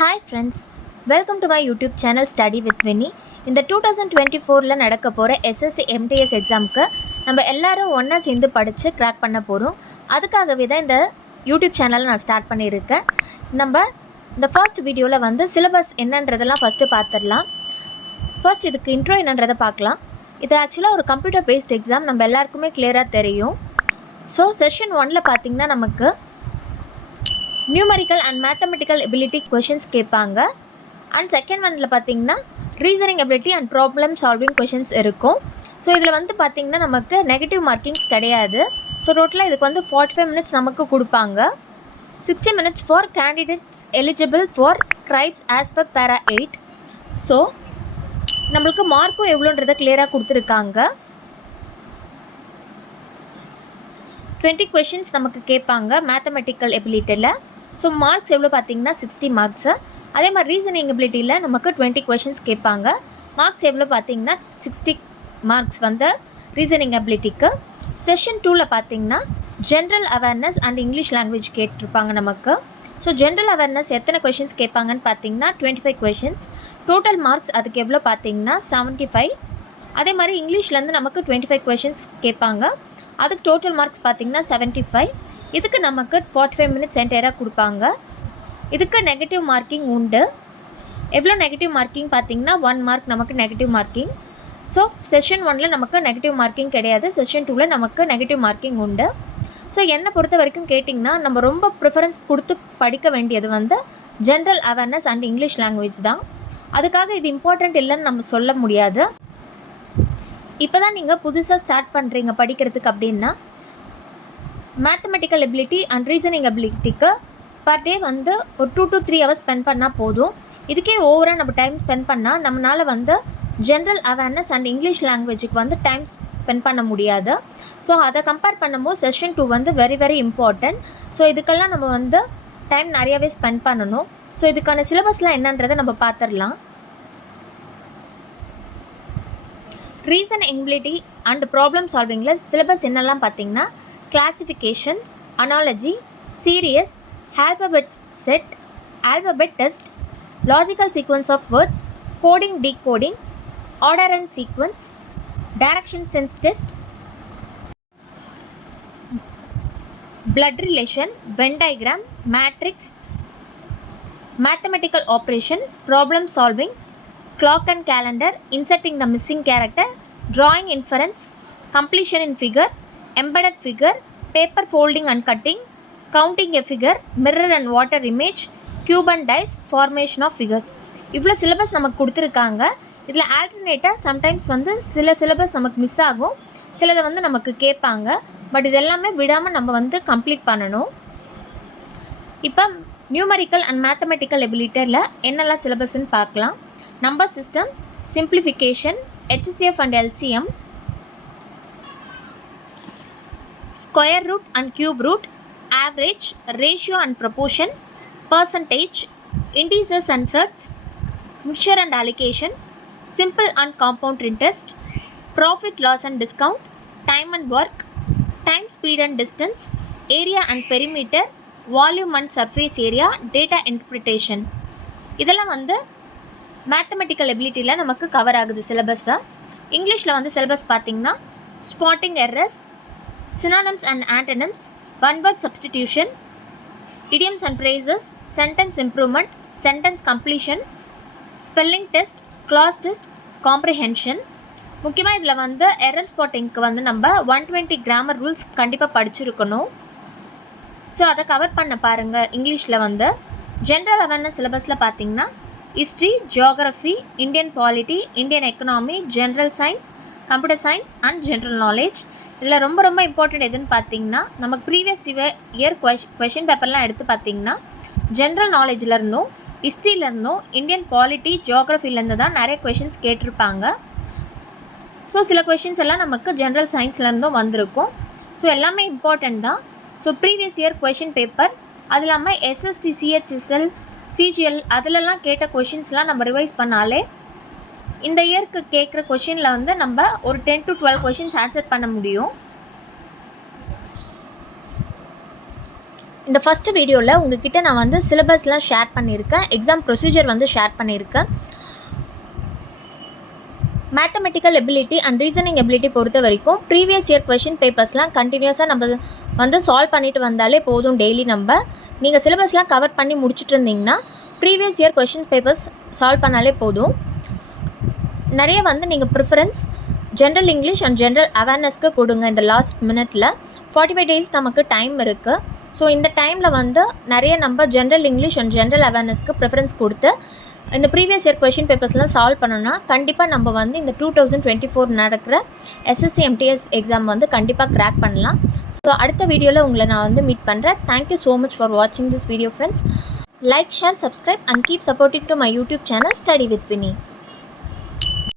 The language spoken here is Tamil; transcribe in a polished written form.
Hi friends, welcome to my YouTube channel study with Vini. இந்த 2024 நடக்க போகிற எஸ்எஸ்சி எம்டிஎஸ் எக்ஸாமுக்கு நம்ம எல்லாரும் ஒன்றா சேர்ந்து படித்து கிராக் பண்ண போகிறோம். அதுக்காகவே தான் இந்த யூடியூப் சேனலை நான் ஸ்டார்ட் பண்ணியிருக்கேன். நம்ம இந்த ஃபர்ஸ்ட் வீடியோவில் வந்து சிலபஸ் என்னன்றதெல்லாம் ஃபஸ்ட்டு பார்த்துடலாம். ஃபர்ஸ்ட் இதுக்கு இன்ட்ரோ என்னன்றதை பார்க்கலாம். இது ஆக்சுவலாக ஒரு கம்ப்யூட்டர் பேஸ்ட் எக்ஸாம், நம்ம எல்லாருக்குமே கிளியராக தெரியும். ஸோ செஷன் 1 பார்த்திங்கன்னா நமக்கு numerical and mathematical ability questions கேட்பாங்க. அண்ட் செகண்ட் ஒனில் பார்த்திங்கன்னா reasoning ability and problem solving questions இருக்கும். ஸோ இதில் வந்து பார்த்திங்கன்னா நமக்கு நெகட்டிவ் மார்க்கிங்ஸ் கிடையாது. ஸோ டோட்டலாக இதுக்கு வந்து 45 மினிட்ஸ் நமக்கு கொடுப்பாங்க. 60 minutes for candidates eligible for scribes as per பேரா 8. ஸோ நம்மளுக்கு மார்க்கும் எவ்வளோன்றதை கிளியராக கொடுத்துருக்காங்க. 20 கொஷின்ஸ் நமக்கு கேட்பாங்க மேத்தமெட்டிக்கல் எபிலிட்டியில். ஸோ மார்க்ஸ் எவ்வளோ பார்த்தீங்கன்னா 60 மார்க்ஸு. அதே மாதிரி ரீசனிங் எபிலிட்டியில் நமக்கு 20 கொஷின்ஸ் கேட்பாங்க. மார்க்ஸ் எவ்வளோ பார்த்தீங்கன்னா 60 மார்க்ஸ் வந்து ரீசனிங் எபிலிட்டிக்கு. செஷன் 2 பார்த்தீங்கன்னா general awareness and English language கேட்டிருப்பாங்க நமக்கு. ஸோ ஜென்ரல் அவேர்னஸ் எத்தனை கொஷின்ஸ் கேட்பாங்கன்னு பார்த்தீங்கன்னா 25 கொஷின்ஸ். டோட்டல் மார்க்ஸ் அதுக்கு எவ்வளோ பார்த்தீங்கன்னா 75. அதே மாதிரி இங்கிலீஷ்லேருந்து நமக்கு 25 கொஷின்ஸ் கேட்பாங்க. அதுக்கு டோட்டல் மார்க்ஸ் பார்த்திங்கன்னா 75. இதுக்கு நமக்கு 45 மினிட்ஸ் என்டையராக கொடுப்பாங்க. இதுக்கு நெகட்டிவ் மார்க்கிங் உண்டு. எவ்வளோ நெகட்டிவ் மார்க்கிங் பார்த்திங்கன்னா 1 மார்க் நமக்கு நெகட்டிவ் மார்க்கிங். ஸோ செஷன் 1 நமக்கு நெகட்டிவ் மார்க்கிங் கிடையாது. செஷன் 2 நமக்கு நெகட்டிவ் மார்க்கிங் உண்டு. ஸோ என்னை பொறுத்த வரைக்கும் கேட்டிங்கன்னா நம்ம ரொம்ப ப்ரிஃபரன்ஸ் கொடுத்து படிக்க வேண்டியது வந்து general awareness and English language தான். அதுக்காக இது இம்பார்ட்டண்ட் இல்லைன்னு நம்ம சொல்ல முடியாது. இப்போ தான் நீங்கள் புதுசாக ஸ்டார்ட் பண்ணுறீங்க படிக்கிறதுக்கு அப்படின்னா மேத்தமெட்டிக்கல் எபிலிட்டி அண்ட் ரீசனிங் எபிலிட்டிக்கு பர் டே வந்து ஒரு 2 to 3 ஹவர்ஸ் ஸ்பெண்ட் பண்ணால் போதும். இதுக்கே ஓவராக நம்ம டைம் ஸ்பெண்ட் பண்ணால் நம்மளால் வந்து ஜென்ரல் அவேர்னஸ் அண்ட் இங்கிலீஷ் லாங்குவேஜுக்கு வந்து டைம் ஸ்பெண்ட் பண்ண முடியாது. ஸோ அதை கம்பேர் பண்ணும்போது செஷன் 2 வந்து வெரி வெரி இம்பார்ட்டன்ட். ஸோ இதுக்கெல்லாம் நம்ம வந்து டைம் நிறையாவே ஸ்பெண்ட் பண்ணணும். ஸோ இதுக்கான சிலபஸ்லாம் என்னன்றதை நம்ம பார்த்துடலாம். ரீசனிங் எபிலிட்டி அண்ட் ப்ராப்ளம் சால்விங்கில் சிலபஸ் என்னெல்லாம் பார்த்தீங்கன்னா classification, analogy, series, alphabet set, alphabet test, logical sequence of words, coding decoding, order and sequence, direction sense test, blood relation, Venn diagram, matrix, mathematical operation, problem solving, clock and calendar, inserting the missing character, drawing inference, completion in figure, embedded figure, paper folding and cutting, counting a figure, mirror and water image, cube and dice, formation of figures. இவ்வளோ சிலபஸ் நமக்கு கொடுத்துருக்காங்க. இதில் ஆல்டர்னேட்டாக சம்டைம்ஸ் வந்து சில சிலபஸ் நமக்கு மிஸ் ஆகும், சிலதை வந்து நமக்கு கேட்பாங்க. பட் இது எல்லாமே விடாமல் நம்ம வந்து கம்ப்ளீட் பண்ணணும். இப்போ நியூமரிக்கல் அண்ட் மேத்தமெட்டிக்கல் எபிலிட்டியில் என்னெல்லாம் சிலபஸ்ன்னு பார்க்கலாம். Number system, simplification, HCF and LCM, square root and cube root, average, ratio and proportion, percentage, indices and sets, mixture and alligation, simple and compound interest, profit loss and discount, time and work, time speed and distance, area and perimeter, volume and surface area, data interpretation. இதெல்லாம் வந்து மேத்தமெட்டிக்கல் எபிலிட்டியில் நமக்கு கவர் ஆகுது சிலபஸாக. இங்கிலீஷில் வந்து சிலபஸ் பார்த்திங்கன்னா spotting errors, synonyms and antonyms, one word substitution, idioms and phrases, sentence improvement, sentence completion, spelling test, class test, comprehension. முக்கியமாக இதில் வந்து எரர் ஸ்பாட்டிங்க்கு வந்து நம்ம 120 கிராமர் ரூல்ஸ் கண்டிப்பாக படிச்சிருக்கணும். ஸோ அதை கவர் பண்ண பாருங்கள். இங்கிலீஷில் வந்து ஜென்ரல் அவேர்னஸ் சிலபஸில் பார்த்தீங்கன்னா history, geography, Indian polity, Indian economy, general science, computer science and general knowledge. இதில் ரொம்ப ரொம்ப இம்பார்ட்டன்ட் எதுன்னு பார்த்தீங்கன்னா நமக்கு ப்ரீவியஸ் இயர் கொஷின் பேப்பர்லாம் எடுத்து பார்த்தீங்கன்னா ஜென்ரல் நாலேஜ்லேருந்தும் ஹிஸ்ட்ரியிலேருந்தும் இந்தியன் பாலிட்டி, ஜியோகிரஃபிலேருந்து தான் நிறைய கொஷின்ஸ் கேட்டிருப்பாங்க. ஸோ சில கொஷின்ஸ் எல்லாம் நமக்கு ஜென்ரல் சயின்ஸ்லேருந்தும் வந்திருக்கும். ஸோ எல்லாமே இம்பார்ட்டன்ட் தான். So previous year question paper, அது இல்லாமல் SSC, CHSL, CGL அதிலெல்லாம் கேட்ட கொஷின்ஸ்லாம் நம்ம ரிவைஸ் பண்ணாலே இந்த இயருக்கு கேட்குற கொஷினில் வந்து நம்ம ஒரு 10 to 12 கொஷின்ஸ் ஆன்சர் பண்ண முடியும். இந்த ஃபஸ்ட்டு வீடியோவில் உங்ககிட்ட நான் வந்து சிலபஸ்லாம் ஷேர் பண்ணியிருக்கேன், எக்ஸாம் ப்ரொசீஜர் வந்து ஷேர் பண்ணியிருக்கேன். Mathematical ability and reasoning ability பொறுத்த வரைக்கும் ப்ரீவியஸ் இயர் கொஷின் பேப்பர்ஸ்லாம் கண்டினியூஸாக நம்ம வந்து சால்வ் பண்ணிட்டு வந்தாலே போதும். டெய்லி நீங்கள் சிலபஸ்லாம் கவர் பண்ணி முடிச்சுட்டு இருந்தீங்கன்னா previous year question papers solve பண்ணாலே போதும். நிறைய வந்து நீங்கள் preference general English and general அவேர்னஸ்க்கு கொடுங்க. இந்த லாஸ்ட் மினிட்ல 45 டேஸ் நமக்கு டைம் இருக்குது. ஸோ இந்த டைமில் வந்து நிறைய நம்ம ஜென்ரல் இங்கிலீஷ் அண்ட் ஜென்ரல் அவேர்னஸ்க்கு ப்ரிஃபரன்ஸ் கொடுத்து இந்த ப்ரீவியஸ் இயர் கொஷின் பேப்பர்ஸ்லாம் சால்வ் பண்ணோன்னா கண்டிப்பாக நம்ம வந்து இந்த 2024 நடக்கிற SSC MTS எக்ஸாம் வந்து கண்டிப்பாக கிராக் பண்ணலாம். ஸோ அடுத்த வீடியோவில் உங்களை நான் வந்து மீட் பண்ணுறேன். தேங்க்யூ ஸோ மச் ஃபார் வாட்சிங் this video friends. Like, share, subscribe and keep supporting to my YouTube channel study with Vini.